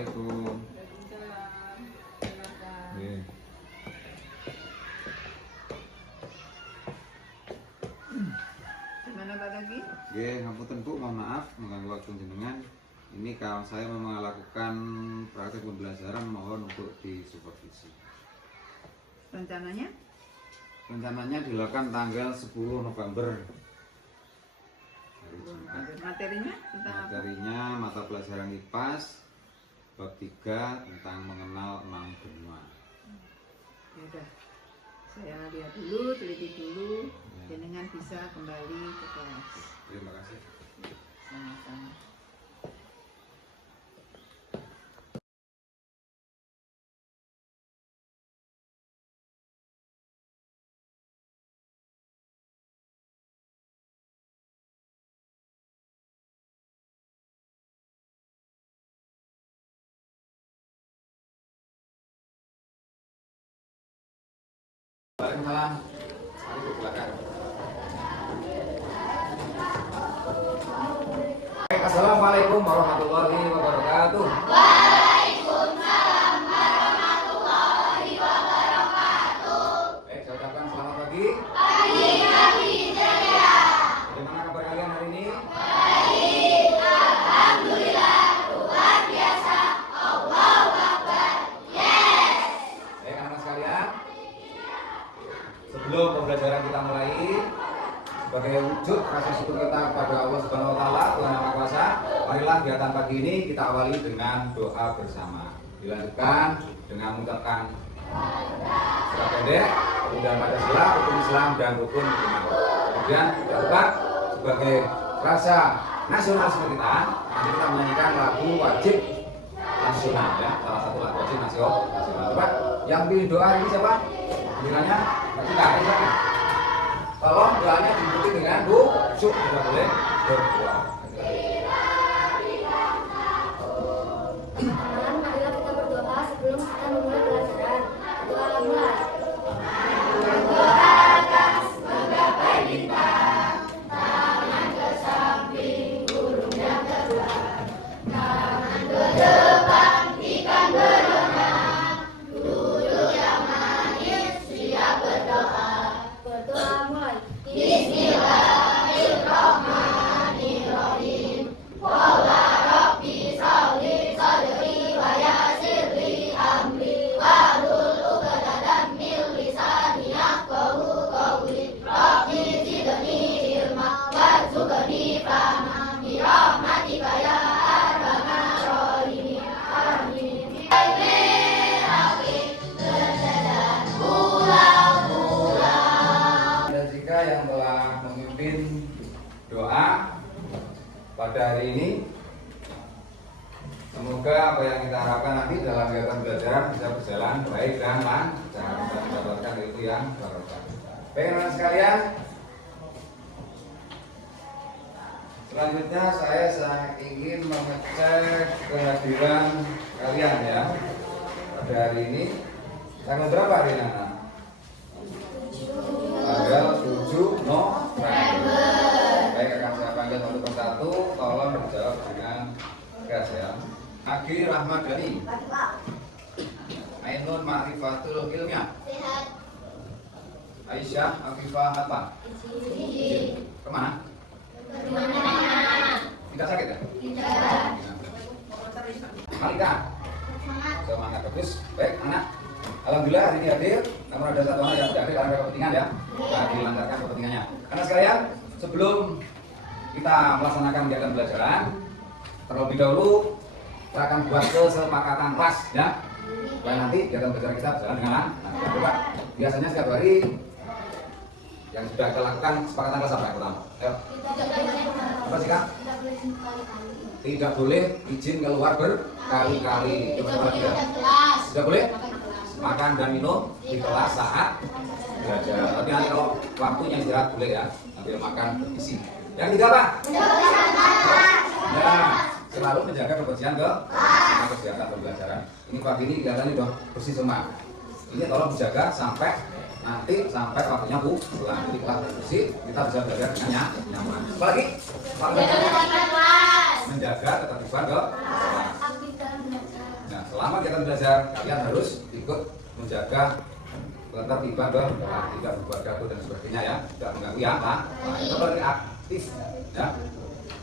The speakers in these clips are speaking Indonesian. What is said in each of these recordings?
Assalamualaikum. Nggih. Gimana Pak Gagi? Nggih, ngapunten Bu, mohon maaf mengganggu waktu jenengan. Ini kalau saya memang melakukan praktek pembelajaran, mohon untuk disupervisi. Rencananya? Rencananya dilakukan tanggal 10 November. Hari Jumat. Materinya tentang apa? Materinya mata pelajaran IPAS bab 3 tentang mengenal 6 benua. Ya udah. Saya lihat dulu, teliti dulu. Ya. Jenengan bisa kembali ke kelas. Terima kasih. Sama-sama. Waalaikumsalam. Mari ke belakang. Assalamualaikum warahmatullahi wabarakatuh. Waalaikumsalam warahmatullahi wabarakatuh. Baik, saya ucapkan selamat pagi. Pagi ceria. Bagaimana kabar kalian hari ini? Baik, alhamdulillah, luar biasa. Allahu Akbar. Yes. Baik, anak-anak sekalian. Sebelum pembelajaran kita mulai, sebagai wujud rasa syukur kita kepada Allah Subhanahu wa taala, Tuhan Yang Maha Kuasa, marilah kegiatan pagi ini kita awali dengan doa bersama. Dilanjutkan dengan mengucapkan surah pendek, kemudian Pancasila, rukun Islam dan rukun iman. Kemudian kita sebagai rasa nasionalisme kita, nanti kita menyanyikan lagu wajib nasional ya, salah satu lagu wajib nasional. Coba yang pilih doa ini siapa? Gilirannya kita siapa? Tolong doanya diikuti dengan khusyuk, tidak boleh berdoa. Marilah kita berdoa sebelum kita memulai pelajaran. Doa mulai. Berdoa mulai. Dan jika yang telah memimpin doa pada hari ini, semoga apa yang kita harapkan nanti dalam kegiatan pembelajaran bisa berjalan baik dan lancar, bisa mendapatkan itu yang barokah. Baik anak sekalian, selanjutnya saya ingin mengecek kehadiran kalian ya pada hari ini. Tanggal berapa hari ini anak? Tanggal 7 November. Baik, akan saya panggil satu persatu, tolong dijawab dengan tegas ya. Agi Rahmadani. Ainun Ma'rifatul Ilmiah. Aisyah Afifah Hatta. Kemana? Tidak sakit ya? Tidak. Malika. Semangat bagus. Baik, anak. Alhamdulillah hari ini hadir. Namun ada satu anak yang tidak hadir karena ada kepentingan ya. Nah, dilancarkan kepentingannya. Karena sekalian, sebelum kita melaksanakan kegiatan pembelajaran, terlebih dahulu kita akan buat kesepakatan kelas ya. Dan nanti kegiatan pembelajaran kita berjalan dengan lancar. Coba biasanya setiap hari yang sudah kita lakukan kesepakatan kelas apa yang pertama? Ayo. Apa sih Kak? Tidak boleh izin keluar berkali-kali. Coba ya. Tidak boleh makan dan minum di kelas saat belajar. Tapi nanti kalau waktunya istirahat boleh ya. Sambil makan berisi. Yang ketiga apa? Ya, selalu menjaga kebersihan kesehatan pembelajaran. Ini pagi ini kelihatannya udah bersih semua. Ini tolong dijaga sampai nanti sampai waktunya pulang. Jadi kelas bersih, kita bisa belajar dengan nyaman. Apalagi menjaga ketertiban kelas. lagi belajar, kalian harus ikut menjaga ketertiban tidak membuat gaduh dan sebagainya ya, tidak mengganggu ya Pak. Nah, itu berarti aktif ya.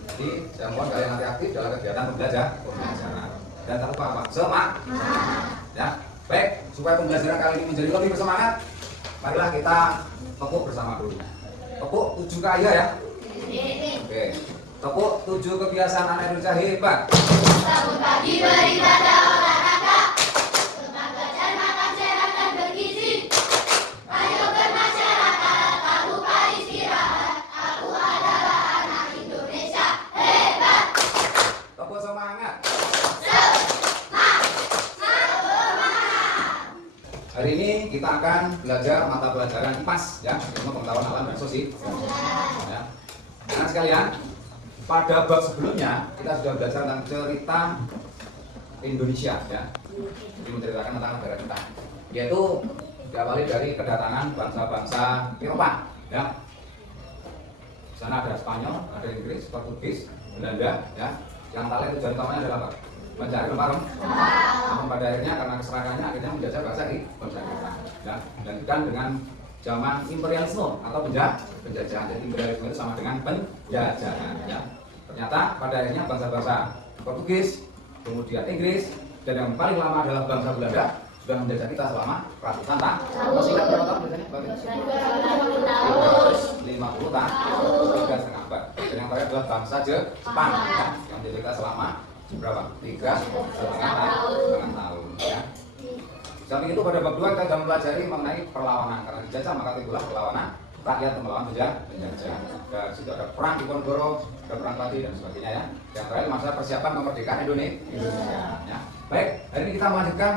Jadi saya mohon kalian nanti aktif dalam kegiatan pembelajaran. Dan tak lupa apa? Semangat. Ya. Baik, supaya pembelajaran kali ini menjadi lebih bersemangat, marilah kita tepuk bersama dulu. Tepuk 7 kali ya. Oke. Tepuk 7 kebiasaan anak Indonesia hebat. Bangun pagi beribadah olahraga, semangat belajar makan sehat dan bergizi. Ayo bermasyarakat, tak lupa istirahat. Aku adalah anak Indonesia hebat. Tepuk semangat. Hari ini kita akan belajar mata pelajaran IPAS ya, ilmu pengetahuan alam dan sosial. Ya. Nah sekalian, pada bab sebelumnya kita sudah belajar tentang cerita Indonesia ya. Ini menceritakan tentang negara kita, yaitu diawali dari kedatangan bangsa-bangsa Eropa ya. Di sana ada Spanyol, ada Inggris, Portugis, Belanda ya. Yang tali tujuan utamanya adalah apa? Mencari rempah. Namun pada akhirnya karena keserakannya akhirnya menjajah bangsa kita ya. Dilanjutkan dengan zaman imperialisme atau penjajahan. Jadi imperialisme itu sama dengan penjajahan ya. Ternyata pada akhirnya bangsa-bangsa Portugis, kemudian Inggris, dan yang paling lama adalah bangsa Belanda sudah menjajah kita selama ratusan tahun. Masih ingat berapa tahun biasanya? 50 tahun. 3,5 abad. Dan yang terakhir adalah bangsa Jepang ya, yang menjajah kita selama berapa? 3,5 tahun ya. Samping itu pada bab 2 kita sudah mempelajari mengenai perlawanan. Karena dijajah maka timbullah perlawanan rakyat melawan penjajah. Dan situ ada perang Diponegoro, ada perang Padi dan sebagainya ya. Yang terakhir masa persiapan kemerdekaan Indonesia. Ya. Baik, hari ini kita melanjutkan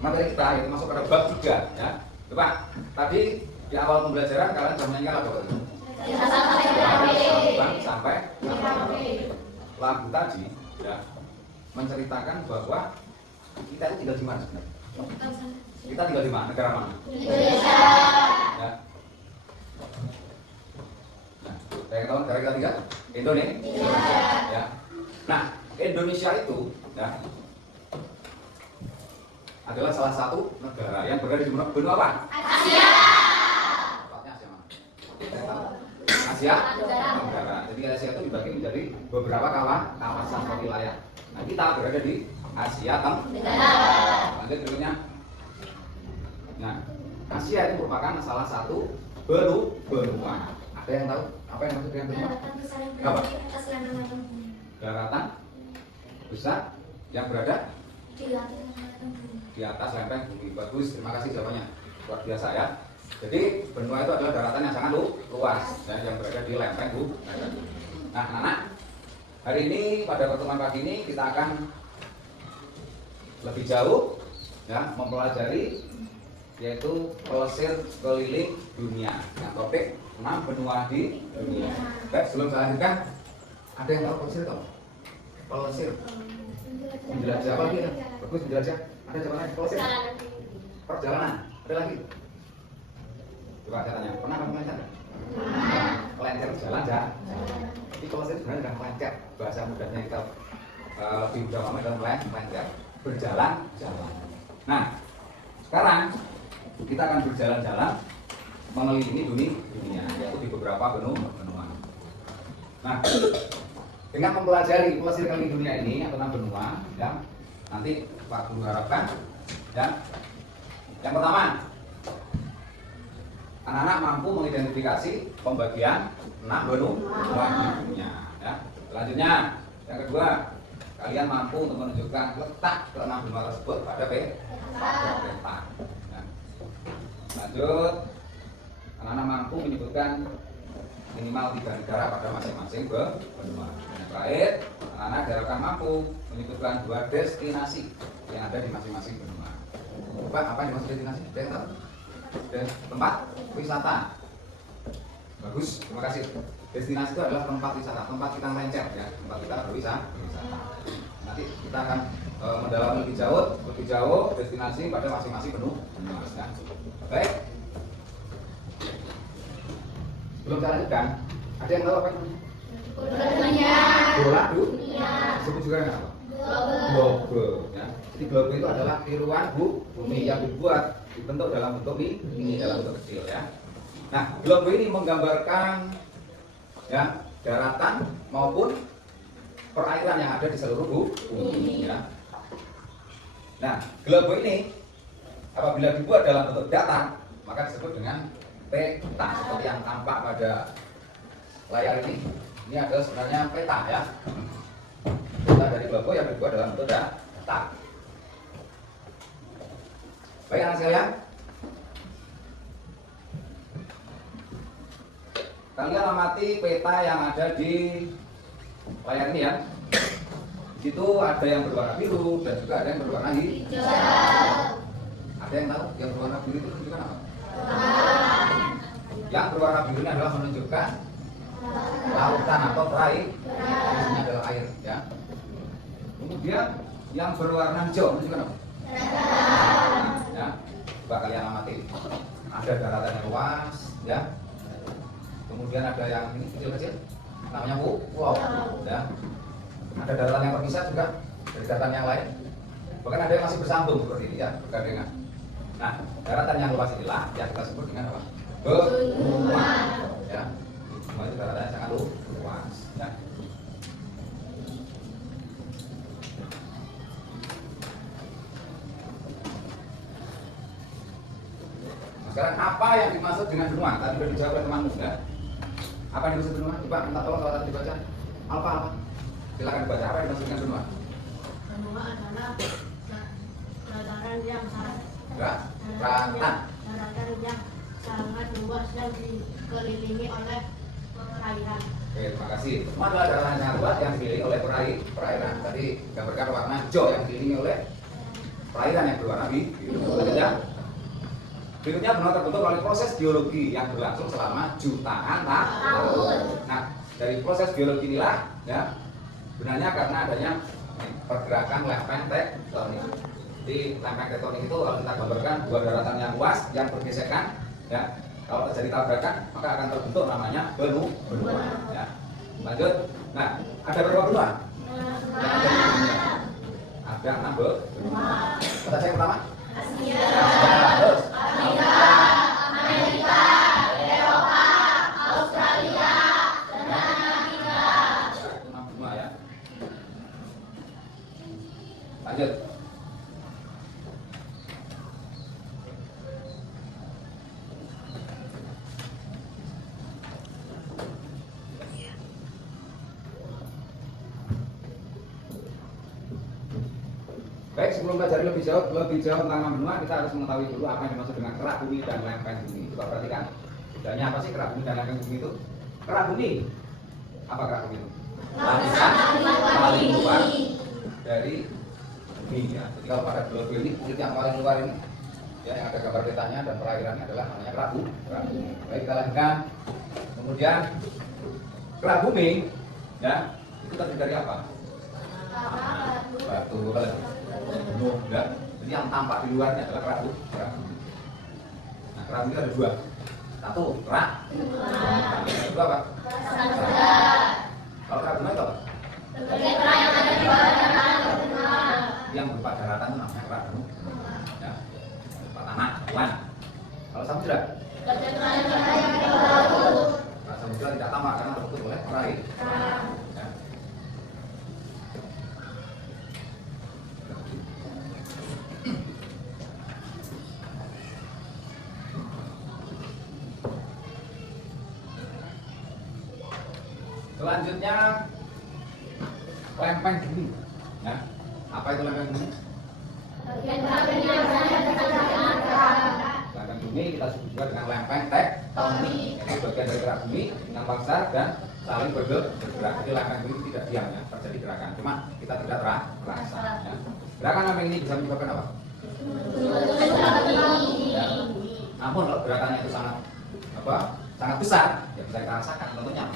materi kita yaitu masuk pada bab 3 ya. Coba tadi di awal pembelajaran kalian sudah menyanyikan lagu apa? Sampai lagu tadi ya menceritakan bahwa kita itu tinggal di mana sebenarnya? Kita tinggal di mana? Negara mana? Indonesia. Ya. Nah, saya ketahuan negara kita tinggal Indonesia. Ya. Nah, Indonesia itu ya adalah salah satu negara yang berada di benua apa? Asia. Tepatnya Asia mana? Saya tahu. Asia Tenggara. Jadi Asia itu dibagi menjadi beberapa kawasan atau wilayah. Nah, kita berada di Asia Tenggara. Lanjut berikutnya. Nah, Asia itu merupakan salah satu benua. Ada yang tahu apa yang maksud dengan benua? Apa? Daratan besar yang berada di atas lempeng bumi. Bagus, terima kasih jawabannya. Luar biasa ya. Jadi benua itu adalah daratan yang sangat luas ya, yang berada di lempeng bumi. Nah, anak-anak, hari ini pada pertemuan pagi ini kita akan lebih jauh ya mempelajari yaitu pelesir keliling dunia. Yang topik 6 benua di dunia. Baik, sebelum saya lanjutkan, ada yang tahu pelesir atau? Pelesir. Menjelajah apa lagi? Bagus, menjelajah. Ada jawabannya pelesir. Perjalanan. Ada lagi? Coba saya tanya, pernah kamu melencer? Melencer jalan ya. Jadi pelesir sebenarnya adalah melencer. Bahasa mudahnya kita lebih mudah ngomong adalah melencer. Berjalan-jalan. Nah, sekarang kita akan berjalan-jalan mengelilingi dunia, yaitu di beberapa benua. Nah, dengan mempelajari pelesir keliling dunia ini atau 6 benua, ya, nanti Pak Guru harapkan, ya, yang pertama, anak-anak mampu mengidentifikasi pembagian 6 benua di dunia. Ya. Selanjutnya, yang kedua, kalian mampu untuk menunjukkan letak ke-6 benua tersebut pada peta. Ya. Lanjut, anak-anak mampu menyebutkan minimal 3 negara pada masing-masing benua. Yang terakhir, anak-anak diharapkan mampu menyebutkan 2 destinasi yang ada di masing-masing benua. Pak, apa yang dimaksud destinasi? Tempat wisata. Bagus, terima kasih. Destinasi itu adalah tempat wisata, tempat kita melencer ya, tempat kita berwisata. Nanti kita akan mendalami lebih jauh destinasi pada masing-masing benua. Ya. Baik. Belum saya lanjutkan, ada yang tahu apa itu? Bola dunia. Disebut juga dengan apa? globe. Ya. Jadi globe itu adalah tiruan bumi yang dibentuk dalam bentuk ini dalam bentuk kecil ya. Nah, globe ini menggambarkan ya daratan maupun perairan yang ada di seluruh bumi ya. Nah, globe ini apabila dibuat dalam bentuk datar maka disebut dengan peta seperti yang tampak pada layar ini. Ini adalah sebenarnya peta ya. Peta dari globe yang dibuat dalam bentuk datar. Baik anak sekalian, kalian amati peta yang ada di layar ini ya. Di situ ada yang berwarna biru dan juga ada yang berwarna hijau. Ada yang tahu yang berwarna biru itu menunjukkan apa? Yang berwarna biru ini adalah menunjukkan lautan atau perairan, isinya adalah air ya. Kemudian yang berwarna hijau menunjukkan apa? Ya, coba kalian amati. Ada daratan yang luas ya. Kemudian ada yang ini kecil-kecil, namanya pulau ya. Ada daratan yang terpisah juga dari daratan yang lain. Bahkan ada yang masih bersambung seperti ini ya, bergandengan. Nah, daratan yang luas inilah yang kita sebut dengan apa? Benua. Ya, benua itu daratan yang sangat luas. Ya. Nah, sekarang apa yang dimaksud dengan benua? Tadi sudah dijawab oleh teman muda. Apa yang dimaksud benua? Coba minta tolong kalau tadi dibaca. Apa? Silakan dibaca apa yang dimaksud dengan benua? Benua adalah dataran yang sangat luas dan dikelilingi oleh perairan. Oke, terima kasih. Benua adalah daratan yang sangat luas yang dikelilingi oleh perairan. Tadi gambarkan warna hijau yang dikelilingi oleh perairan yang berwarna biru. Ya. Berikutnya benua terbentuk melalui proses geologi yang berlangsung selama jutaan tahun. Nah, dari proses geologi inilah ya benarnya karena adanya pergerakan lempeng tektonik. Jadi lempeng tektonik itu kalau kita gambarkan dua daratan yang luas yang bergesekan ya. Kalau terjadi tabrakan maka akan terbentuk namanya benua. Ya. Lanjut. Nah, ada berapa benua? Ada 6 benua. Kata saya yang pertama? Asia. Terus? Amerika, Eropa, Australia, dan Afrika. 6 benua ya. Lanjut. Baik, sebelum belajar lebih jauh tentang benua, kita harus mengetahui dulu apa yang dimaksud dengan kerak bumi dan lempeng bumi. Coba perhatikan. Bedanya apa sih kerak bumi dan lempeng bumi itu? Kerak bumi. Apa kerak bumi itu? Lapisan paling luar dari bumi ya. Jadi kalau pada globe ini kulit yang paling luar ini ya, yang ada gambar petanya dan perairannya adalah namanya kerak bumi. Baik, kita lanjutkan. Kemudian kerak bumi ya, itu terdiri dari apa? Batu kalau gunung ya. Jadi yang tampak di luarnya adalah kerak bumi. Nah, kerak bumi ada dua. Satu kerak, kedua apa? Kalau kerak bumi itu apa? Yang berupa daratan itu namanya kerak bumi. Ya, berupa tanah, awan. Kalau samudra? Nah, samudra tidak tampak karena tertutup oleh perairan. Ya. Selanjutnya lempeng bumi. Ya. Apa itu lempeng bumi? Lempeng bumi kita sebut juga dengan lempeng tektonik. Jadi bagian dari kerak bumi yang besar dan saling bergerak. Jadi lempeng bumi itu tidak diam ya, terjadi gerakan. Cuma kita tidak terasa. Ya. Gerakan lempeng ini bisa menyebabkan apa? Ya. Namun kalau gerakannya itu sangat besar, ya bisa kita rasakan. Contohnya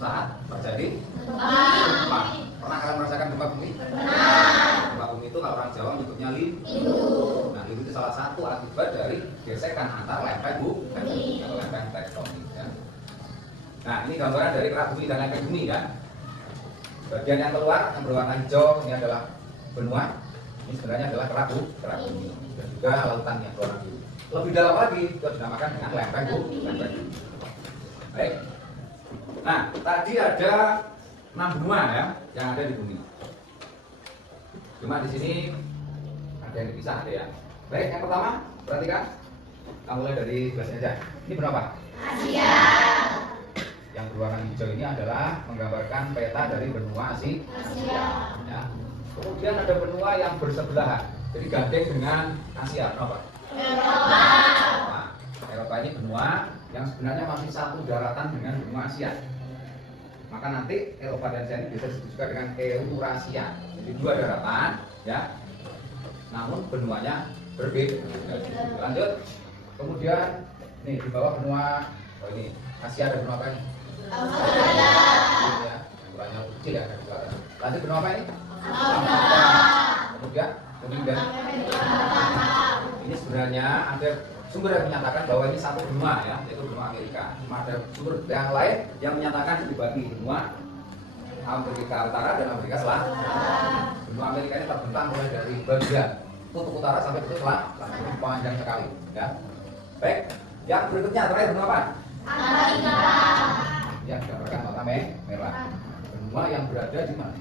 saat terjadi gempa. Pernah kalian merasakan gempa bumi? Gempa bumi itu kalau orang Jawa menyebutnya lindu. Nah, lindu itu salah satu akibat dari gesekan antar lempeng bumi atau lempeng tektonik. Ya. Nah, ini gambaran dari kerak bumi dan lempeng bumi ya. Bagian yang keluar yang berwarna hijau ini adalah benua. Ini sebenarnya adalah kerak bumi dan juga lautan yang berwarna biru. Lebih dalam lagi itu dinamakan dengan lempeng bumi. Baik. Nah, tadi ada 6 benua ya yang ada di bumi. Cuma di sini ada yang dipisah ada ya. Baik, yang pertama perhatikan. Kita mulai dari gelasnya aja. Ini benua apa? Asia. Yang berwarna hijau ini adalah menggambarkan peta dari benua Asia. Ya. Kemudian ada benua yang bersebelahan, jadi gandeng dengan Asia. Apa? Eropa. Nah, Eropa ini benua yang sebenarnya masih satu daratan dengan benua Asia. Maka nanti Eropa dan Asia ini bisa disebut juga dengan Eurasia. Jadi dua daratan, ya. Namun benuanya berbeda. Lanjut. Kemudian nih di bawah benua, oh ini Asia ada benua apa ini? Australia. Ya, benua kecil ya. Lanjut benua apa ini? Afrika. Kemudian ini sebenarnya ada sumber yang menyatakan bahwa ini satu benua ya, yaitu benua Amerika. Cuma ada sumber yang lain yang menyatakan dibagi benua Amerika Utara dan Amerika Selatan. Benua Amerika ini terbentang mulai dari bagian kutub utara sampai kutub selatan, panjang sekali ya. Baik, yang berikutnya terakhir benua apa? Antartika. Yang digambarkan warna merah. Benua yang berada di mana?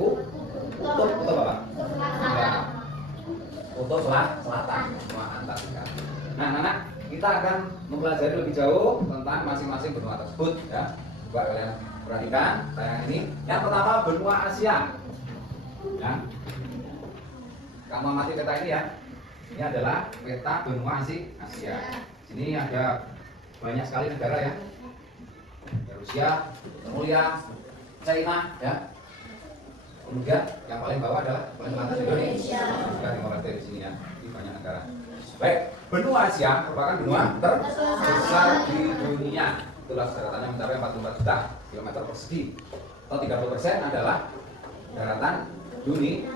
Kutub apa? Kutub selatan, benua Antartika. Nah, anak-anak, kita akan mempelajari lebih jauh tentang masing-masing benua tersebut ya. Coba kalian perhatikan tayangan ini. Yang pertama benua Asia. Ya. Kamu amati peta ini ya. Ini adalah peta benua Asia. Sini ada banyak sekali negara ya. Rusia, Mongolia, China ya. Kemudian yang paling bawah adalah paling atas Indonesia. Juga Timor Leste di sini ya. Di banyak negara. Baik, benua Asia merupakan benua terbesar di dunia. Itulah daratannya mencapai 44 juta kilometer persegi. Atau 30% adalah daratan dunia.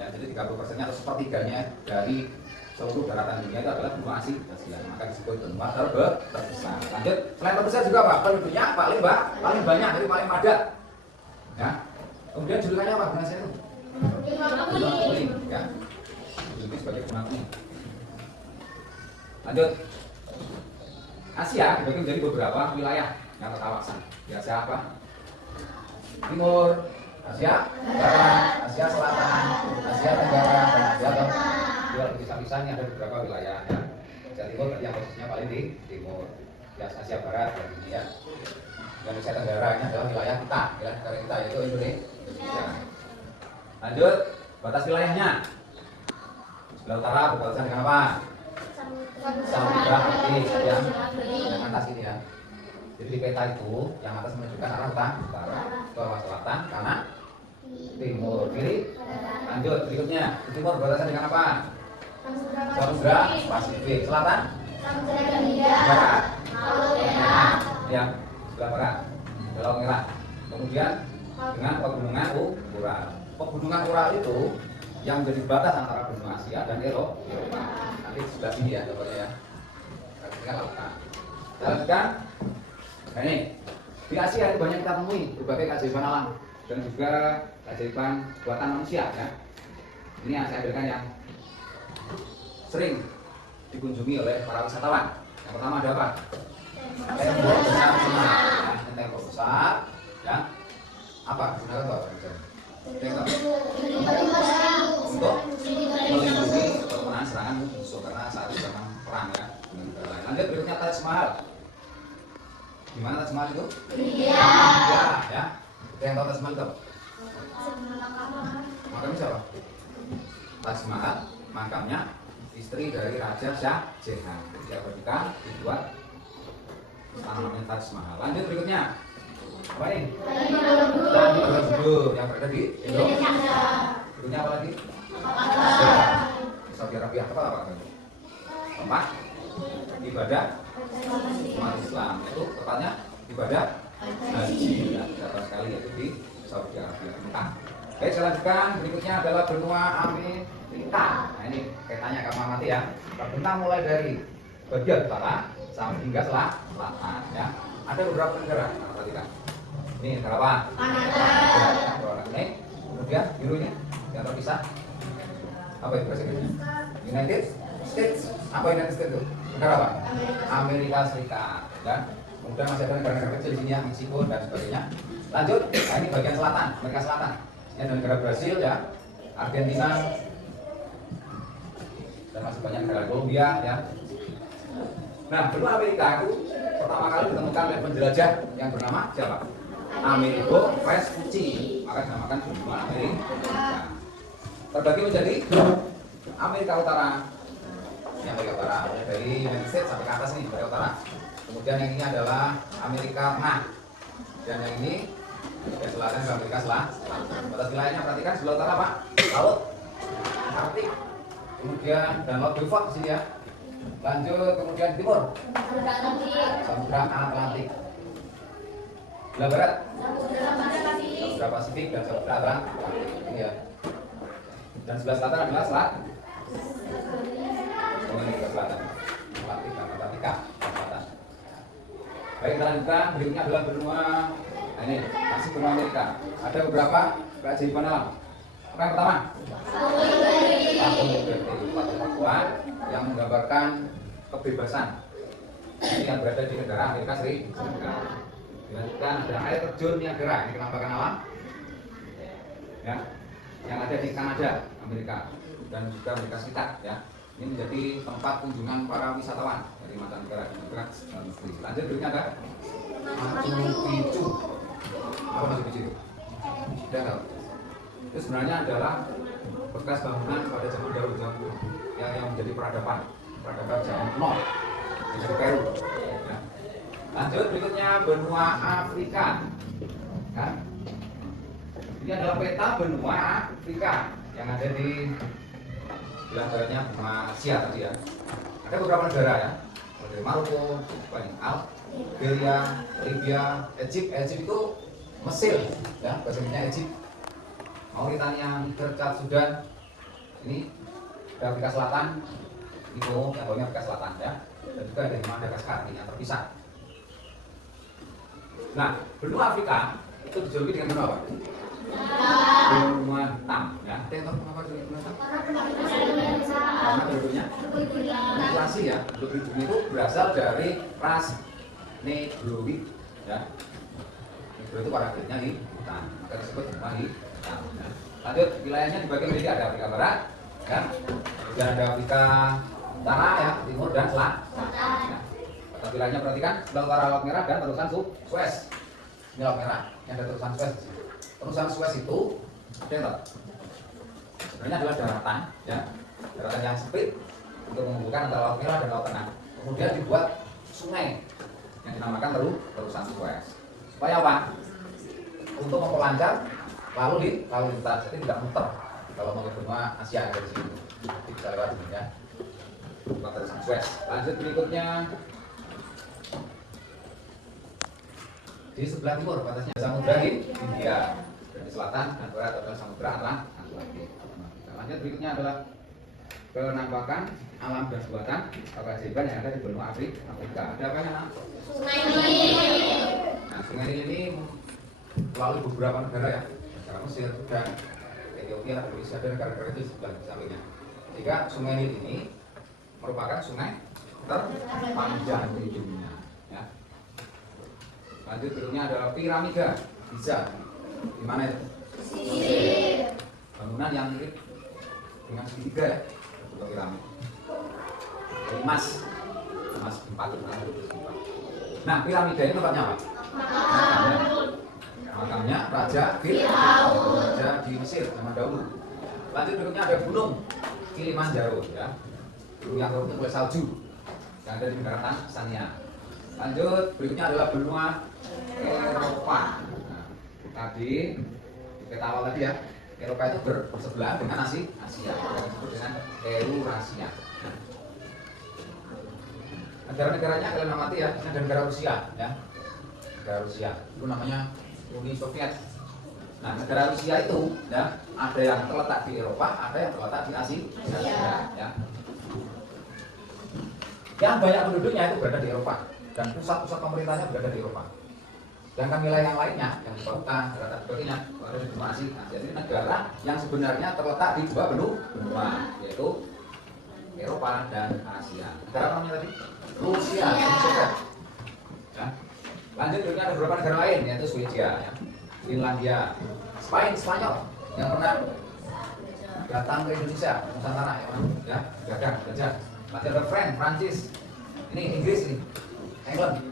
Ya, jadi 30%-nya atau sepertiganya dari seluruh daratan dunia itu adalah benua Asia. Maka disebut benua terbesar. Lanjut, selain terbesar juga Pak, penduduknya paling banyak, jadi paling padat. Ya. Kemudian julukannya apa benua Asia itu? Benua kuning. Ya. Ini sebagai benua kuning. Lanjut. Asia dibagi menjadi beberapa wilayah yang terkawasan. Di Asia apa? Timur, Asia Barat, Asia Selatan, Asia Tenggara, dan Asia Tengah. Dua pisah-pisahnya ada beberapa wilayah ya. Asia Timur yang posisinya paling di timur. Ya, Asia Barat dan ini ya. Dan Asia Tenggara ini adalah wilayah kita, wilayah negara kita yaitu Indonesia. Lanjut, batas wilayahnya. Sebelah utara berbatasan dengan apa? Samudra Atlantik yang atas ini ya. Jadi di peta itu yang atas menunjukkan arah utara, bawah selatan, kanan, timur, kiri. Lanjut berikutnya, di timur berbatasan dengan apa? Samudra Pasifik. Selatan? Samudra Hindia. Barat? Laut Merah. Ya, sebelah barat, Laut Merah. Kemudian dengan pegunungan Ural. Pegunungan Ural itu yang menjadi batas antara benua Asia dan Eropa. Nanti sebelah sini ya, contohnya ya. Kita lautan. Kita lanjutkan. Nah ini, di Asia itu banyak kita temui berbagai keajaiban alam dan juga keajaiban buatan manusia ya. Ini yang saya ambilkan yang sering dikunjungi oleh para wisatawan. Yang pertama ada apa? Tembok besar Semarang. Tembok besar ya. Apa? Gunakan apa? Tembok untuk melindungi pertahanan serangan musuh karena saat itu memang perang ya dengan negara lain. Lanjut berikutnya Taj Mahal. Di mana Taj Mahal itu? India. Ya. Yang tahu Taj Mahal itu? Makamnya siapa? Taj Mahal, makamnya istri dari Raja Shah Jahan. Jadi dia bernikah dibuat namanya Taj Mahal. Lanjut berikutnya. Apa ini? Candi Borobudur yang berada di Indonesia. Berikutnya apa lagi? Saudi Arabia apa? Tempat ibadah umat Islam itu tepatnya ibadah haji ya, dapat sekali yaitu di Saudi Arabia. Baik, saya lanjutkan. Berikutnya adalah benua Amerika. Nah ini kaitannya kamu amati ya. Terbentang mulai dari bagian utara sampai hingga selatan ya. Ada beberapa negara, perhatikan. Ini negara apa? Kanada. Warna kuning. Kemudian biru ini yang terpisah. Apa itu bahasa Inggrisnya? United States. Apa United States itu? Negara apa? Amerika Serikat. Dan kemudian masih ada negara-negara kecil di sini ya, Meksiko dan sebagainya. Lanjut, nah ini bagian selatan, Amerika Selatan. Ini ada negara Brasil ya, Argentina, dan masih banyak negara Kolombia ya. Nah, benua Amerika itu pertama kali ditemukan oleh penjelajah yang bernama siapa? Amerigo Vespucci. Maka dinamakan benua Amerika. Terbagi menjadi Amerika Utara. Ini Amerika Utara, dari United States sampai ke atas nih, Amerika Utara. Kemudian yang ini adalah Amerika Tengah. Dan yang ini yang selatan ke Amerika Selatan. Batas wilayahnya perhatikan sebelah utara Pak, laut Arktik. Kemudian dan laut Beaufort di sini ya. Lanjut kemudian timur Samudra Atlantik. Sebelah barat Samudra Pasifik dan Samudra Atlantik. Ini ya. Dan sebelah selatan adalah Amerika Selatan, Atlantik dan Antartika Selatan. Baik, kita lanjutkan. Berikutnya adalah benua. Nah ini masih benua Amerika. Ada beberapa keajaiban alam. Apa yang pertama? Papua yang menggambarkan kebebasan. Ini yang berada di negara Amerika Serikat. Dilanjutkan ada air terjun Niagara, ini penampakan alam. Ya, yang ada di Kanada, Amerika dan juga Amerika Serikat. Ya, ini menjadi tempat kunjungan para wisatawan dari mancanegara dan negeri. Lanjut berikutnya ada Machu Picchu. Apa Machu Picchu itu? Tidak tahu. Itu sebenarnya adalah bekas bangunan pada zaman dahulu yang menjadi peradaban zaman kuno di Peru. Ya. Lanjut berikutnya benua Afrika. Ya. Ini adalah peta benua Afrika yang ada di sebelah baratnya benua Asia tadi ya. Ada beberapa negara ya, seperti Maroko, Algeria, Libya, Egypt itu Mesir, ya bahasa Inggrisnya Egypt, Mauritania, Niger, Chad, Sudan. Ini ada Afrika Selatan, itu yang bawahnya Afrika Selatan ya, dan juga ada Madagaskar ini yang terpisah. Nah, benua Afrika itu dijuluki dengan benua apa? Benua hitam ya. Ada yang tahu kenapa dijuluki benua hitam? Karena penduduknya migrasi ya. Penduduk itu berasal dari ras Negroid ya. Negro itu para kulit hitam, maka disebut benua hitam. Ya. Lanjut, wilayahnya dibagi menjadi ada Afrika Barat ya, dan ada Afrika Utara ya, Timur dan Selatan. Ya. Batas wilayahnya perhatikan sebelah utara Laut Merah dan terusan Suez. Ini Laut Merah, yang ada terusan Suez. Terusan Suez itu ada yang tahu? Sebenarnya adalah daratan ya, daratan yang sempit untuk menghubungkan antara Laut Merah dan Laut Tengah. Kemudian dibuat sungai yang dinamakan terusan Suez. Supaya apa? Untuk memperlancar lalu lintas, jadi tidak muter kalau mau ke benua Asia yang ada di sini. Jadi bisa lewat sini ya. Terusan Suez. Lanjut berikutnya di sebelah timur batasnya Samudra Hindia, dan di selatan dan barat adalah Samudra Atlantik. Lanjut berikutnya adalah penampakan alam dan buatan keajaiban yang ada di benua Afrika. Ada apa ya? Sungai Nil. Nah, Sungai Nil ini melalui beberapa negara ya, negara Mesir, Sudan, Ethiopia, Indonesia dan negara-negara itu sebelah sampingnya. Jika Sungai Nil ini merupakan sungai terpanjang di dunia. Ya. Lanjut berikutnya adalah piramida Giza. Di mana itu? Bangunan yang mirip dengan segitiga ya, untuk piramid. Dari emas 4. Nah, piramida ini tempatnya apa? Makamnya Raja Firaun, Raja di Mesir zaman dahulu. Lanjut berikutnya ada gunung Kilimanjaro ya, gunung yang tertutup oleh salju yang ada di negara Tanzania. Lanjut berikutnya adalah benua Eropa. Nah, tadi di peta awal tadi ya, Eropa itu bersebelahan dengan Asia yang disebut dengan Eurasia. Negara-negaranya kalian amati ya, ada negara Rusia ya, negara Rusia itu namanya Uni Soviet. Nah, negara Rusia itu ya, ada yang terletak di Eropa, ada yang terletak di Asia ya. Yang banyak penduduknya itu berada di Eropa dan pusat-pusat pemerintahnya berada di Eropa. Sedangkan wilayah yang lainnya, yang di Pauta, daratan sebagainya, ada di benua Asia. Nah, jadi negara yang sebenarnya terletak di dua benua, yaitu Eropa dan Asia. Negara apa namanya tadi? Rusia. Ya. Lanjut berikutnya ada beberapa negara lain, yaitu Swedia, ya. Finlandia, Spanyol yang pernah datang ke Indonesia, Nusantara, ya, dagang, belajar. Lanjut ada Prancis, ini Inggris nih, England,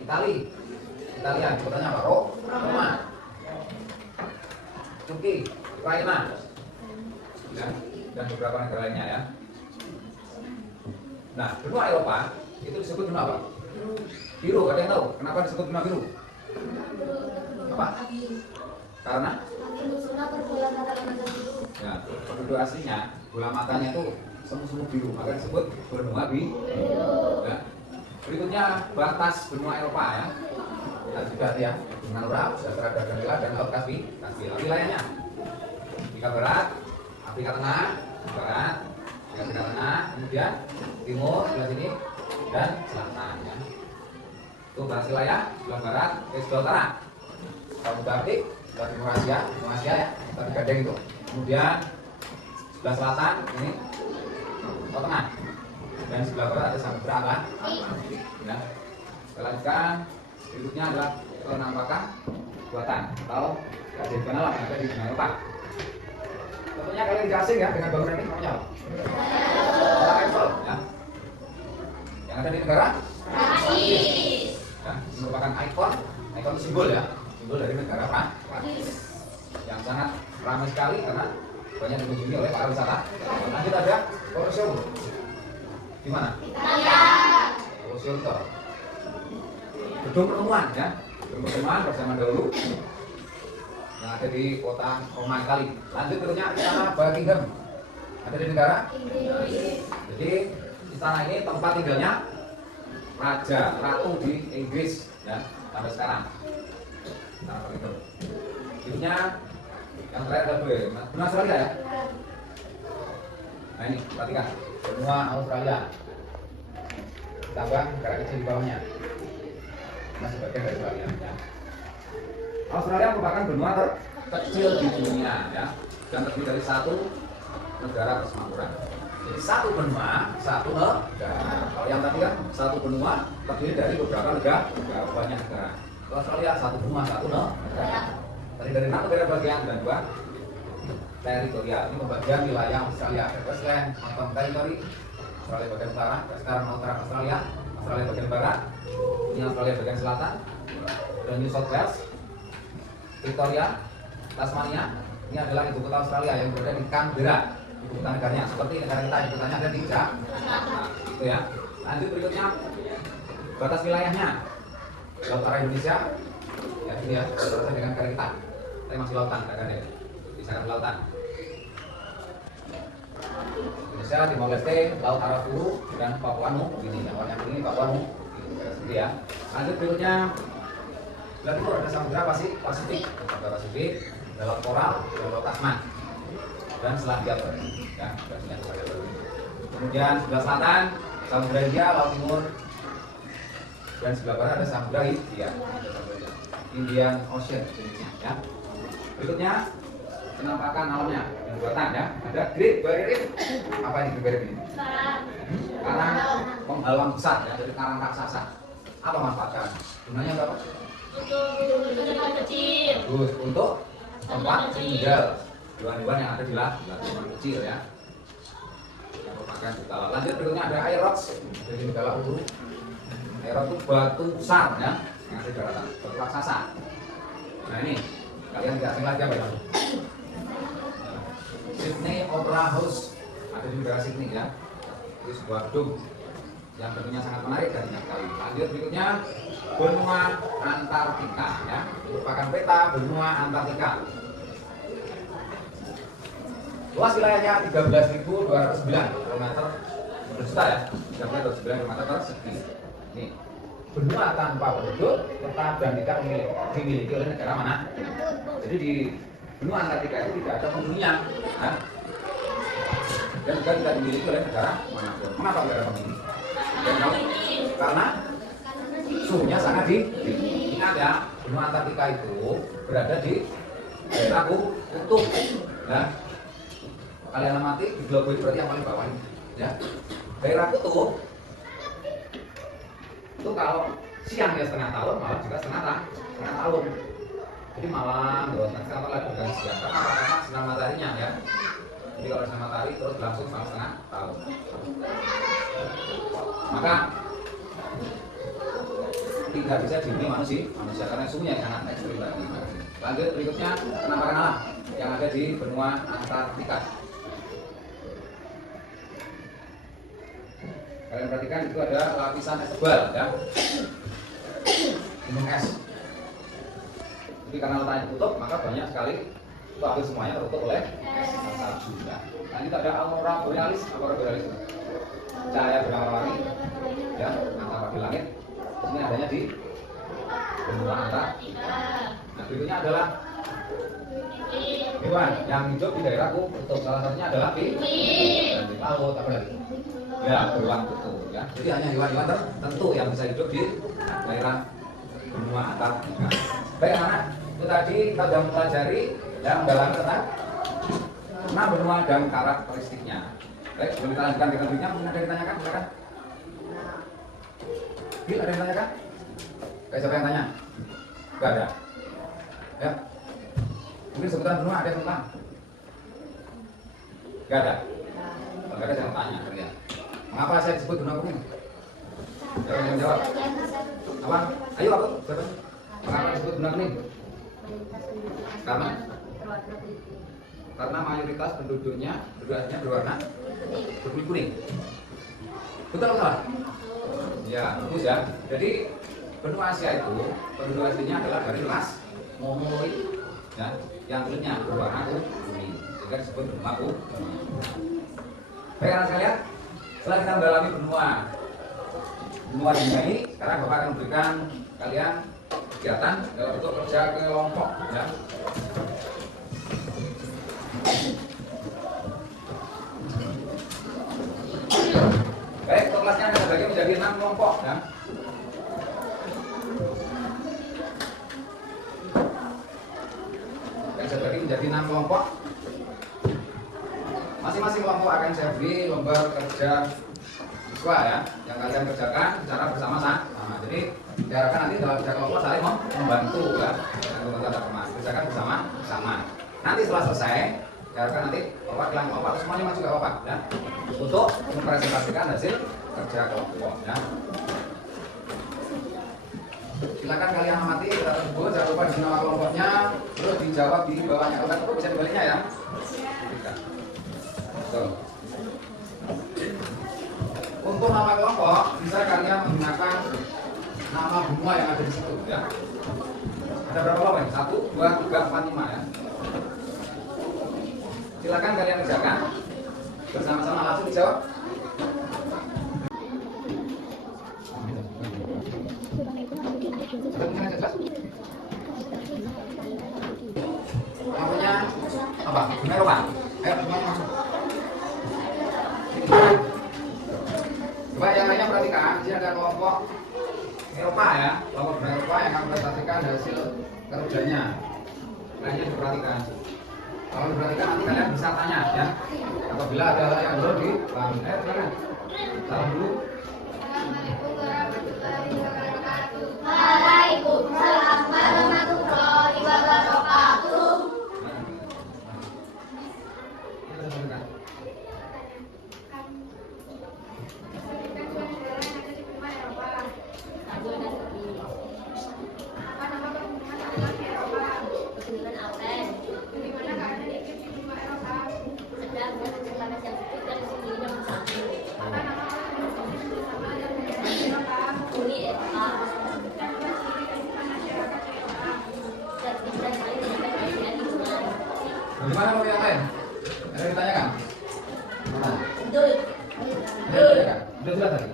Italia, kotanya apa? Roma, Turki, Ukraina, ya, dan beberapa negara lainnya ya. Nah, benua Eropa itu disebut benua apa? Biru. Ada yang tahu kenapa disebut benua biru? Apa? Karena ya, penduduk aslinya bola matanya itu semu-semu biru, maka disebut benua biru. Ya. Berikutnya batas benua Eropa ya. Kita juga ya, dengan Laut, Sejahtera Dardanella dan Laut Kaspi. Wilayahnya Afrika Barat, Afrika Tengah, Afrika Tengah, kemudian Timur sebelah sini dan Selatan. Ya. Itu batas wilayah sebelah Barat, sebelah Utara, Samudra Arktik, sebelah Timur Asia ya, tadi gading itu. Kemudian sebelah Selatan ini Laut Tengah dan sebelah Barat ada Samudra Atlantik. Ya. Kita lanjutkan. Berikutnya adalah penampakan buatan atau gading kanal yang ada di benua Eropa. Tentunya kalian tidak asing ya dengan bangunan ini, namanya apa? Eiffel, ya. Yang ada di negara Prancis. Ya, merupakan ikon simbol ya, simbol dari negara Prancis yang sangat ramai sekali karena banyak dikunjungi oleh para wisata. Lanjut ada Colosseum. Di mana? Colosseum itu gedung pertemuan ya, gedung pertemuan pada zaman dahulu yang ada di kota Roma Itali. Lanjut berikutnya istana Buckingham, ada di negara Inggris. Jadi istana ini tempat tinggalnya raja ratu di Inggris ya sampai sekarang. Istana Buckingham. Berikutnya yang terakhir adalah benua Australia ya. Nah ini perhatikan benua Australia. Tambah negara kecil di bawahnya. Masih bagian dari Australia ya. Australia merupakan benua terkecil di dunia ya, dan terdiri dari satu negara persemakmuran. Jadi satu benua, satu negara. Kalau yang tadi kan satu benua terdiri dari beberapa negara, banyak negara. Kalau Australia satu benua, satu negara. Terdiri dari 6 negara bagian dan 2 teritorial. Ini pembagian wilayah Australia. Ada Queensland, Northern Territory, Australia bagian utara, Western Northern Australia, Australia bagian barat, ini Australia bagian selatan, dan New South Wales, Victoria, Tasmania. Ini adalah ibu kota Australia yang berada di Canberra, ibu kota negaranya. Seperti negara kita, ibu kotanya ada di Jakarta. Itu ya. Lanjut berikutnya batas wilayahnya. Laut Utara Indonesia, ya ini ya, berbatasan dengan negara kita. Tapi masih lautan, kan ya? Di sana lautan. Indonesia, Timor Leste, Laut Arafuru, dan Papua New Guinea. Yang ini Papua New Guinea ya. Lanjut berikutnya, sebelah timur ada Samudra Pasifik, ada Laut Koral, ada Laut Tasman, dan Selandia Baru. Ya, kemudian sebelah selatan Samudra Hindia, Laut Timur, dan sebelah barat ada Samudra Hindia, Indian Ocean. Ya. Berikutnya penampakan alamnya yang buatan ya, ada Great Barrier Reef. Apa ini Great Barrier Reef? Karang penghalang besar ya, dari karang raksasa. Apa manfaatnya? Gunanya berapa? Untuk kecil. Terus untuk tempat tinggal hewan-hewan yang ada di latuan kecil ya. Yang merupakan juta. Lanjut berikutnya ada air rocks dari negara Uru. Air rocks itu batu besar ya, yang ada di daratan, batu raksasa. Nah ini kalian tidak asing lagi apa ya? Sydney Opera House ada di negara Sydney ya. Itu sebuah gedung yang tentunya sangat menarik dan banyak sekali. Lanjut berikutnya benua Antartika ya, merupakan peta benua Antartika. Luas wilayahnya 13.209 km juta ya, 13.209 km persegi. Ini benua tanpa penduduk tetap dan tidak dimiliki oleh negara mana. Jadi di benua Antartika itu tidak ada penghuninya ya. Dan juga tidak dimiliki oleh negara manapun. Kenapa tidak ada penghuni? Karena suhunya sangat dingin. Ingat ya, benua Antartika itu berada di daerah kutub. Ya. Kalian amati di globe ini berarti yang paling bawah ini. Ya. Daerah kutub itu kalau siang ya setengah tahun, malam juga setengah tahun. Jadi malam, setengah tahun lagi berganti siang. Karena sinar mataharinya ya. Jadi kalau sinar matahari terus berlangsung selama setengah tahun. Maka tidak bisa dihuni manusia karena suhunya sangat ekstrim tadi. Lanjut berikutnya penampakan alam yang ada di benua Antartika. Kalian perhatikan itu ada lapisan es tebal ya, gunung es. Jadi karena letaknya tertutup maka banyak sekali itu hampir semuanya tertutup oleh es salju. Ya. Nah ini ada aurora borealis, cahaya berwarna-warni ya antara di langit. Ini adanya di benua Antartika. Nah berikutnya adalah hewan yang hidup di daerah kutub. Salah satunya adalah dan di laut apa lagi? Ya beruang kutub ya. Jadi hanya hewan-hewan tertentu yang bisa hidup di daerah benua Antartika. Baik anak, itu tadi kita sudah mempelajari dan mendalami tentang 6 benua dan karakteristiknya. Baik, sebelum kita lanjutkan ke berikutnya, mungkin ada yang ditanyakan, silakan. Bil, ada yang tanyakan? Kayak siapa yang tanya? Enggak ada. Ya. Mungkin sebutan benua ada yang tentang? Enggak ada. Kalau enggak ada jangan tanya kalian. Mengapa saya disebut benua kuning? Siapa yang jawab? Apa? Ayo aku, siapa? Mengapa disebut benua kuning? Karena mayoritas penduduknya berwarna kuning. Betul atau salah? Ya, bagus ya. Jadi benua Asia itu penduduk aslinya adalah dari ras Mongoloid, ya, yang kulitnya berwarna kuning, sehingga disebut benua kuning. Baik anak sekalian, setelah kita mendalami benua dunia ini, sekarang Bapak akan memberikan kalian kegiatan dalam bentuk kerja kelompok, ya. Baik, untuk kelasnya ada bagi menjadi 6 kelompok ya. Yang saya bagi menjadi 6 kelompok. Masing-masing kelompok akan saya beri lembar kerja siswa ya, yang kalian kerjakan secara bersama-sama. Jadi diharapkan nanti dalam kerja kelompok saling membantu ya, kerjakan bersama-sama. Nanti setelah selesai, diharapkan nanti Bapak bilang Bapak semuanya maju ke Bapak ya, untuk mempresentasikan hasil kerja kelompok ya. Silakan kalian amati tersebut, jangan lupa di nama kelompoknya, terus dijawab di bawahnya. Kalau nggak bisa dibaliknya ya. Betul. Untuk nama kelompok bisa kalian menggunakan nama bunga yang ada di situ ya. Ada berapa kelompok? 1, 2, 3, 4, 5 ya. Silakan kalian kerjakan bersama-sama, langsung dijawab. Namanya apa? Benar Pak? Ayo semuanya masuk. Coba yang lainnya perhatikan, di sini ada kelompok Eropa ya, kelompok Eropa yang akan mempresentasikan hasil kerjanya. Lainnya diperhatikan. Kalau diperhatikan nanti kalian bisa tanya ya. Apabila ada yang belum di silakan. Salam dulu. Waalaikumsalam warahmatullahi wabarakatuh. Bagaimana mau yang lain? Ada yang ditanyakan? Mana? Betul. Ada yang ditanyakan? Sudah tadi?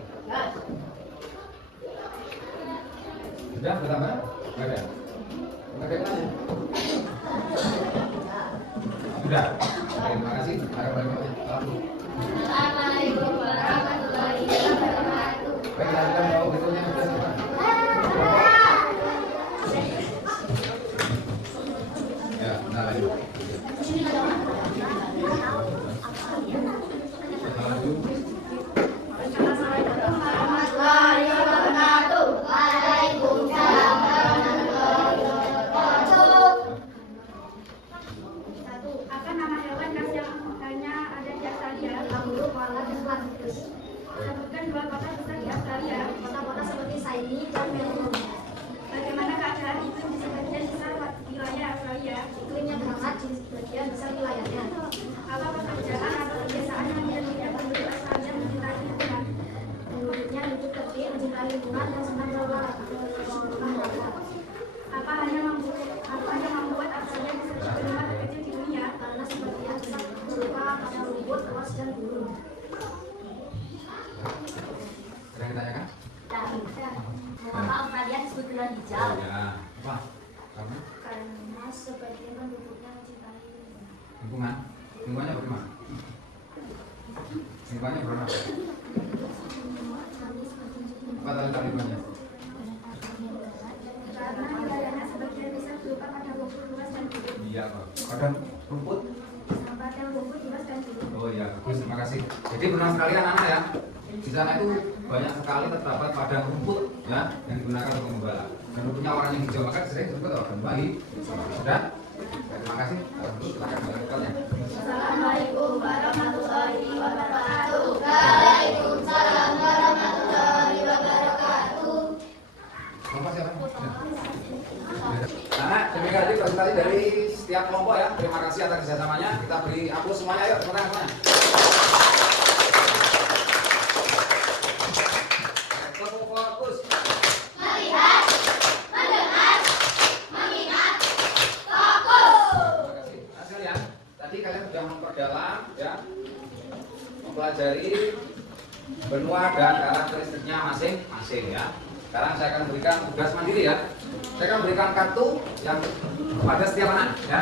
Sudah bertambah? Enggak ada? Enggak ada yang nanya? Sudah? Terima kasih. Harap bagaimana? Assalamualaikum warahmatullahi wabarakatuh. Baik, kita mau berikutnya. Agustus. Sebutkan dua kota besar di Australia. Kota-kota seperti Sydney dan Melbourne. Bagaimana keadaan iklim di sebagian besar wilayah Australia? Iklimnya hangat di sebagian besar wilayahnya. Apa pekerjaan atau kebiasaan yang menjadikan penduduk Australia mencintai lingkungan? Penduduknya hidup tertib, mencintai lingkungan dan senang berolahraga. Apa yang membuat Australia bisa jadi benua terkecil di dunia? Karena sebagian besar berupa pada rumput, luas dan gurun. Ada yang ditanyakan? Mengapa Australia disebut benua hijau? Oh ya, apa? Karena Karena sebagian penduduknya mencintai lingkungan. lingkungan, lingkungannya bagaimana? Lingkungannya bagaimana? Apa tali lingkungannya? Karena wilayahnya sebagian besar berupa padang rumput luas dan gurun. Iya, Pak. Padang rumput. Padang rumput luas dan gurun. Oh iya, bagus, terima kasih. Jadi benar sekali anak-anak ya. Di sana itu banyak sekali terdapat padang rumput ya yang digunakan untuk membalap. Dan rumputnya warnanya hijau, maka sering disebut padang bayi. Sudah? Terima kasih. Silakan melanjutkannya. Assalamualaikum warahmatullahi wabarakatuh. Waalaikumsalam warahmatullahi wabarakatuh. Kelompok siapa? Nah, demikian tadi presentasi dari setiap kelompok ya. Terima kasih atas kerjasamanya. Kita beri aplaus semuanya, ayo tepuk tangan semuanya. Fokus. Melihat, mendengar, mengingat, fokus. Terima kasih. Nah, sekalian, tadi kalian sudah memperdalam ya, mempelajari benua dan karakteristiknya masing-masing ya. Sekarang saya akan berikan tugas mandiri ya. Saya akan berikan kartu yang kepada setiap anak ya.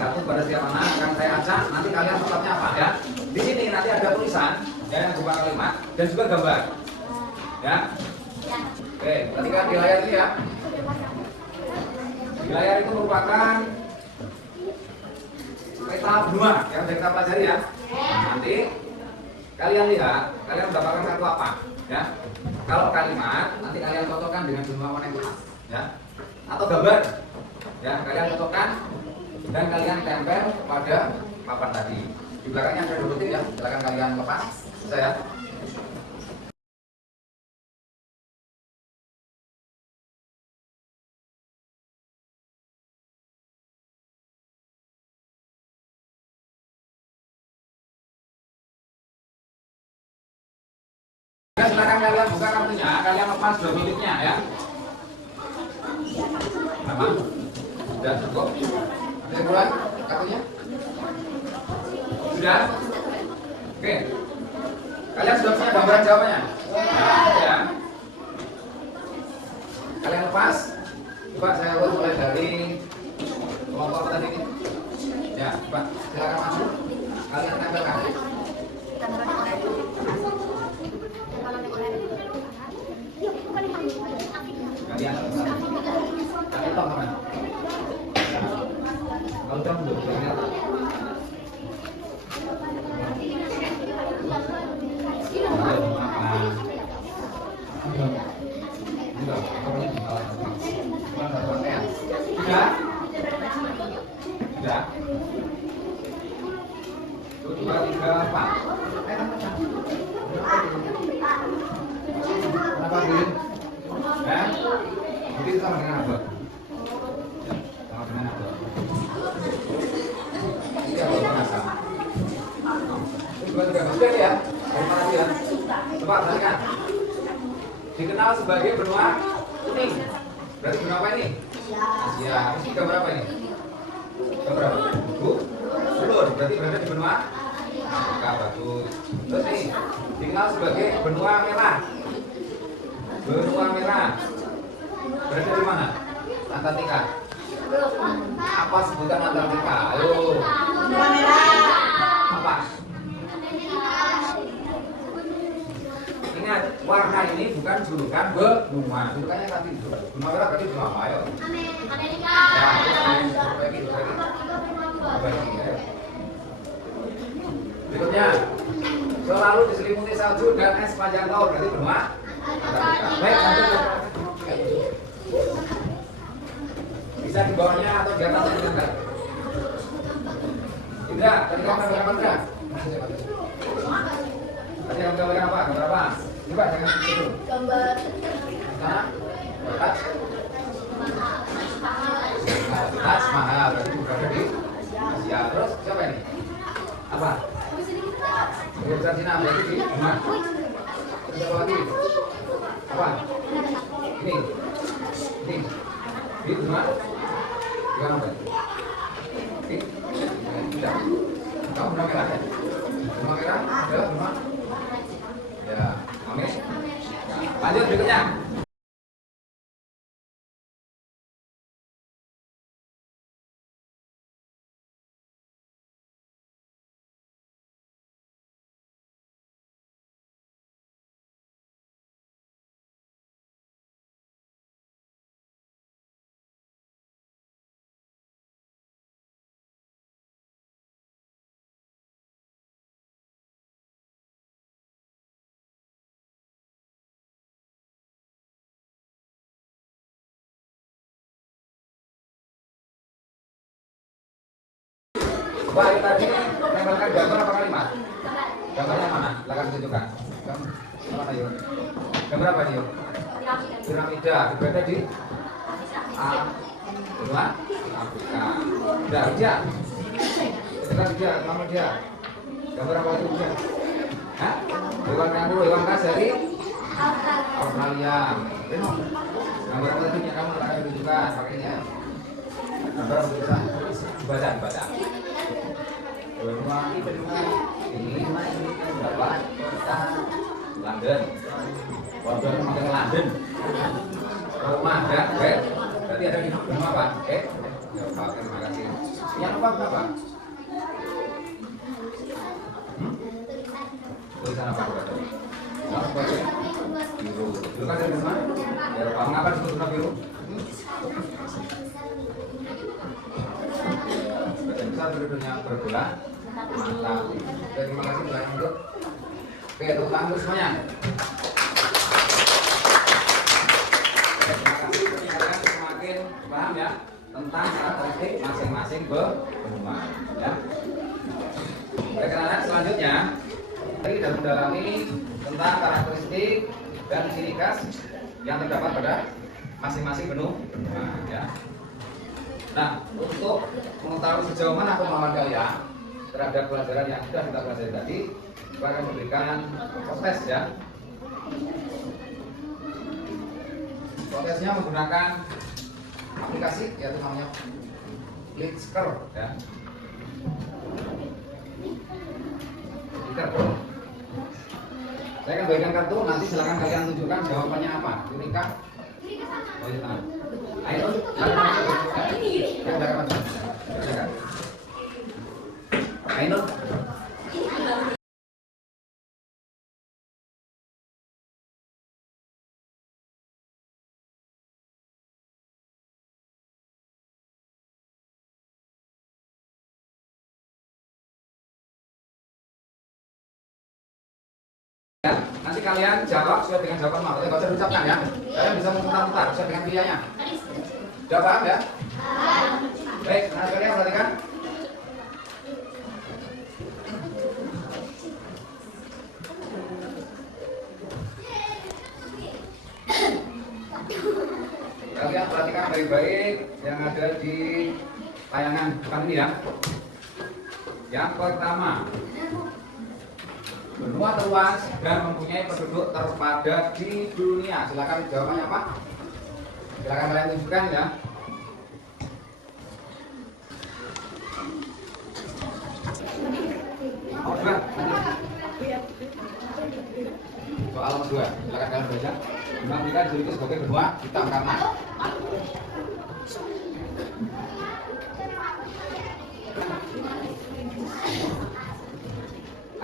Kartu kepada setiap anak akan saya acak. Nanti kalian tempatnya apa ya? Di sini nanti ada tulisan ya, yang berupa kalimat dan juga gambar. Ya. Oke, perhatikan di layar ini ya. Di layar itu merupakan peta benua yang sudah kita pelajari ya. Nah, nanti kalian lihat, kalian mendapatkan kartu apa ya. Kalau kalimat, nanti kalian cocokkan dengan benua warna yang tepat ya. Atau gambar ya, kalian cocokkan dan kalian tempel pada papan tadi. Di belakangnya ada dua titik ya, silakan kalian lepas. Bisa ya. Ya, silakan kalian buka kartunya, kalian lepas dua miliknya ya. Aman? Sudah cukup? Ada yang kurang kartunya? Sudah? Oke. Kalian sudah punya gambaran jawabannya? Ya. Kalian lepas. Coba saya urut mulai dari kelompok apa tadi ini? Ya, coba silakan masuk. Kalian tempelkan. Kalian tahu kan? Kalau tahu belum? Sudah? Sudah? 1, 2, 3, 4. Kenapa Bin? Jadi itu sama dengan apa? Sama dengan apa? Ini apa bahasa? Itu juga sudah ya? Terima kasih ya. Coba perhatikan. Dikenal sebagai benua kuning. Berarti benua apa ini? Asia. Ini gambar apa ini? Gambar apa? Bulur. Berarti berada di benua Afrika. Bagus. Terus ini dikenal sebagai benua merah. Benua merah. Berada di mana? Antartika. Apa sebutan Antartika? Ayo. Benua merah. Apa? Ini warna ini bukan julukan benua. Julukannya tadi benua merah tadi benua apa? Ayo. Amerika. Ya, bagi. Berikutnya, selalu diselimuti salju dan es sepanjang tahun. Berarti benua Antartika. Baik, lanjut. Bisa di bawahnya atau di atasnya juga. Indra, tadi kamu apa Indra? Tadi yang gambarkan apa? Gambar apa? Coba jangan itu. Gambar Sana. Taj. Taj Mahal. Berarti berada di Asia. Terus siapa ini? Apa? Besar Cina. Berarti di mana? Terus apa lagi? Apa? Ini. Ini. Di mana? Di mana? Ini. Tidak. Kamu benang merah ya? Benang merah adalah benang. Ya, amin. Lanjut berikutnya. Wah, ini tadi menempelkan gambar apa kalimat? Gambarnya mana? Silakan tunjukkan. Mana yuk? Gambar apa yuk? Piramida. Berada di Afrika. Udah, dia. Sekarang dia, nama dia. Gambar apa itu dia? Hah? Hewan yang dulu, hewan khas dari Australia. Reno. Gambar apa itu kamu akan tunjukkan pakainya. Gambar apa bisa? Baca. Benua ini berapa? London. London makan London. Rumah ada, berarti ada di rumah apa? Jawab, terima kasih. Yang apa berapa? Tulisan apa? Biru. Biru kan dari rumah? Ya, kamu apa disebut warna biru? Bisa berdunia berbola. Mantap. Terima kasih banyak untuk. Oke, tepuk tangan untuk semuanya. Terima kasih. Berarti kalian semakin paham ya tentang karakteristik masing-masing benua. Ya. Baik, anak selanjutnya kita mendalami tentang karakteristik dan ciri khas yang terdapat pada masing-masing benua. Ya. Nah, untuk mengetahui sejauh mana pemahaman kalian terhadap pelajaran yang sudah kita pelajari tadi, kita akan memberikan proses ya. Prosesnya menggunakan aplikasi yaitu namanya Clicker ya. Clicker. Saya akan bagikan kartu, nanti silakan kalian tunjukkan jawabannya apa. Unika. Oh, di tangan. Ayo, Ayo. Nanti kalian jawab sesuai dengan jawaban mau. Tidak usah diucapkan ya. Kalian bisa memutar-mutar sesuai dengan pilihannya. Sudah paham ya? Baik, nah kalian perhatikan. Kalian perhatikan baik-baik yang ada di tayangan depan ini ya. Yang pertama, benua terluas dan mempunyai penduduk terpadat di dunia. Silakan jawabannya apa? Silakan kalian tunjukkan ya. Soal nomor 2, silakan kalian baca. Benua Afrika dijuluki sebagai benua hitam karena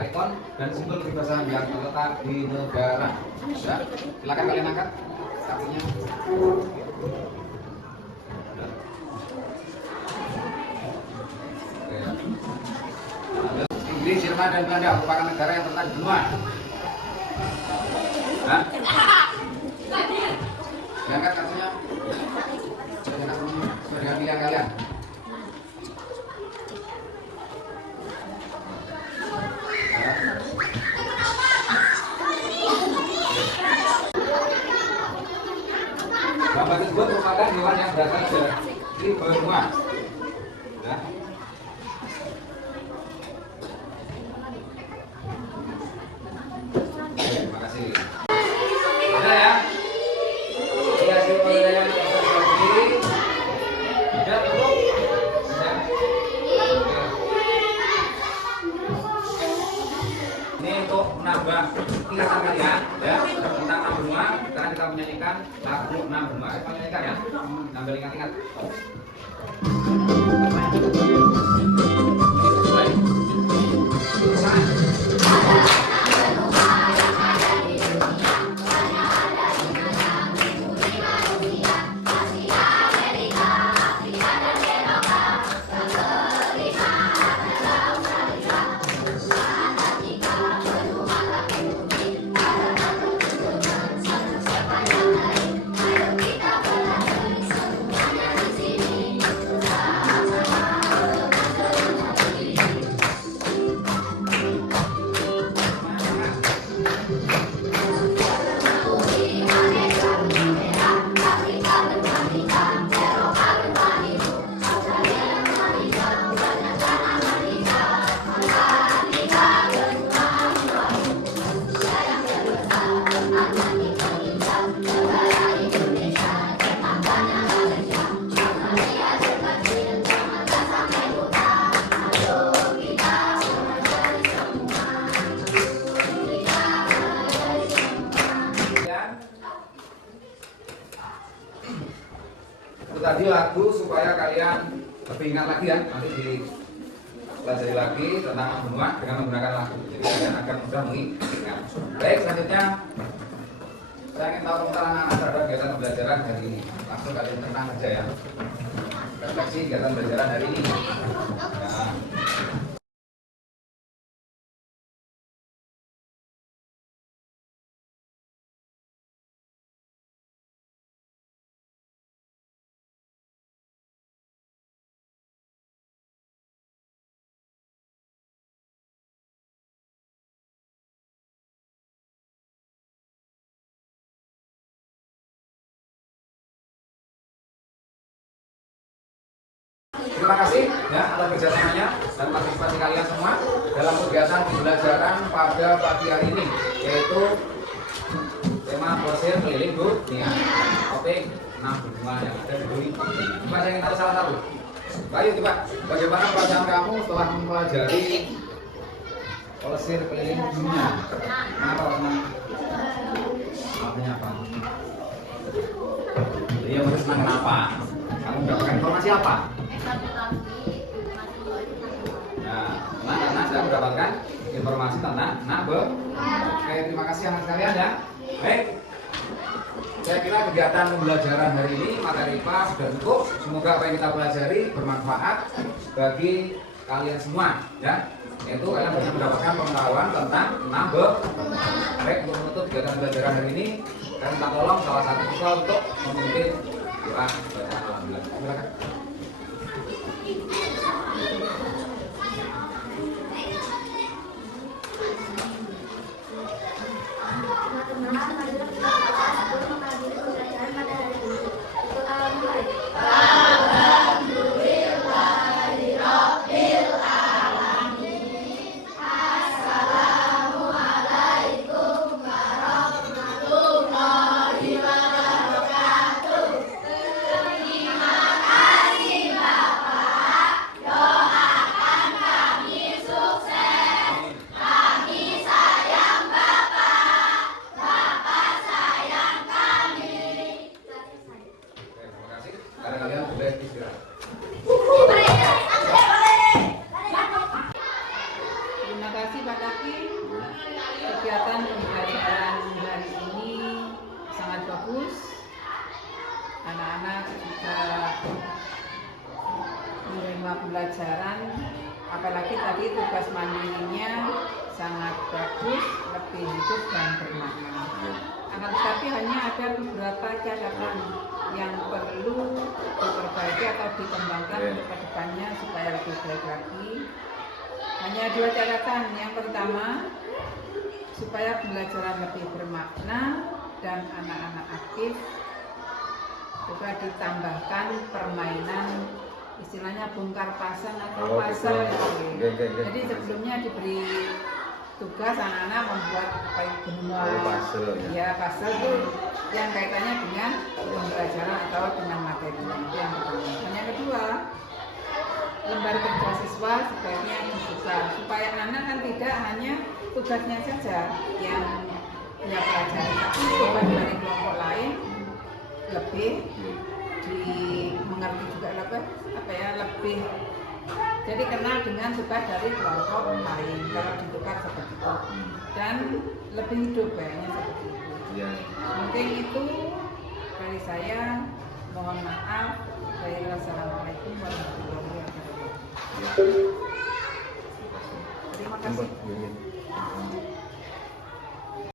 ikon dan simbol kebebasan yang terletak di negara. Ya, silakan kalian angkat kartunya. Inggris, Jerman, dan Belanda merupakan negara yang terletak di benua. Hah? Diangkat kartunya. Sudah dengan pilihan kalian. berangkat dari Bernua. Ya. Terima kasih. Ada ya? Iya, hasil penilaian lagi. Sudah cukup? Sudah. Oke. Ini untuk menambah ingatan kalian ya tentang 6 benua. Sekarang kita menyanyikan lagu 6 benua. Kita menyanyikan ya. Sambil ingat-ingat. Baik. Selesai. Itu tadi lagu supaya kalian lebih ingat lagi ya, nanti dipelajari lagi tentang benua dengan menggunakan lagu. Jadi kalian akan mudah mengingat. Baik, selanjutnya saya ingin tahu komentar anak-anak terhadap kegiatan pembelajaran hari ini. Langsung kalian tenang aja ya. Refleksi kegiatan pembelajaran hari ini. Nah. Terima kasih ya atas kerjasamanya dan partisipasi kalian semua dalam kegiatan pembelajaran pada pagi hari ini, yaitu tema Plesir Keliling Dunia. Topik 6 benua yang ada di dunia. Coba saya ingin tahu salah satu. Ayo coba, bagaimana perasaan kamu setelah mempelajari Plesir Keliling Dunia? Kenapa senang? Artinya apa? Iya, mau senang kenapa? Kamu mendapatkan informasi apa? Nah, karena saya mendapatkan informasi tentang nabe. Oke, terima kasih anak sekalian ya. Baik, saya kira kegiatan pembelajaran hari ini materi IPA sudah cukup. Semoga apa yang kita pelajari bermanfaat bagi kalian semua ya. Yaitu kalian bisa mendapatkan pengetahuan tentang nabe. Baik, untuk menutup kegiatan pembelajaran hari ini, saya minta tolong salah satu kita untuk memimpin doa bacaan alhamdulillah. Silakan. Terima kasih Pak Kaki. Kegiatan pembelajaran hari ini sangat bagus. Anak-anak bisa menerima pembelajaran, apalagi tadi tugas mandirinya sangat bagus, lebih hidup dan bermakna. Akan tetapi hanya ada beberapa catatan yang perlu diperbaiki atau dikembangkan untuk kedepannya supaya lebih baik lagi. Hanya 2 catatan. Yang pertama, supaya pembelajaran lebih bermakna dan anak-anak aktif, juga ditambahkan permainan istilahnya bongkar pasang atau Oh, puzzle gitu. gitu. Oke. Jadi sebelumnya diberi tugas anak-anak membuat kayak benua Puzzle ya. ya puzzle itu yang kaitannya dengan pembelajaran atau dengan materi itu yang pertama. Dan yang kedua, lembar kerja siswa sebaiknya dibuka supaya anak kan tidak hanya tugasnya saja yang dia pelajari, tapi tugas dari kelompok lain lebih dimengerti juga lebih jadi kenal dengan tugas dari kelompok lain kalau ditukar seperti itu dan lebih hidup kayaknya seperti itu. Iya. Mungkin itu dari saya, mohon maaf. Wassalamualaikum warahmatullahi wabarakatuh. Terima kasih.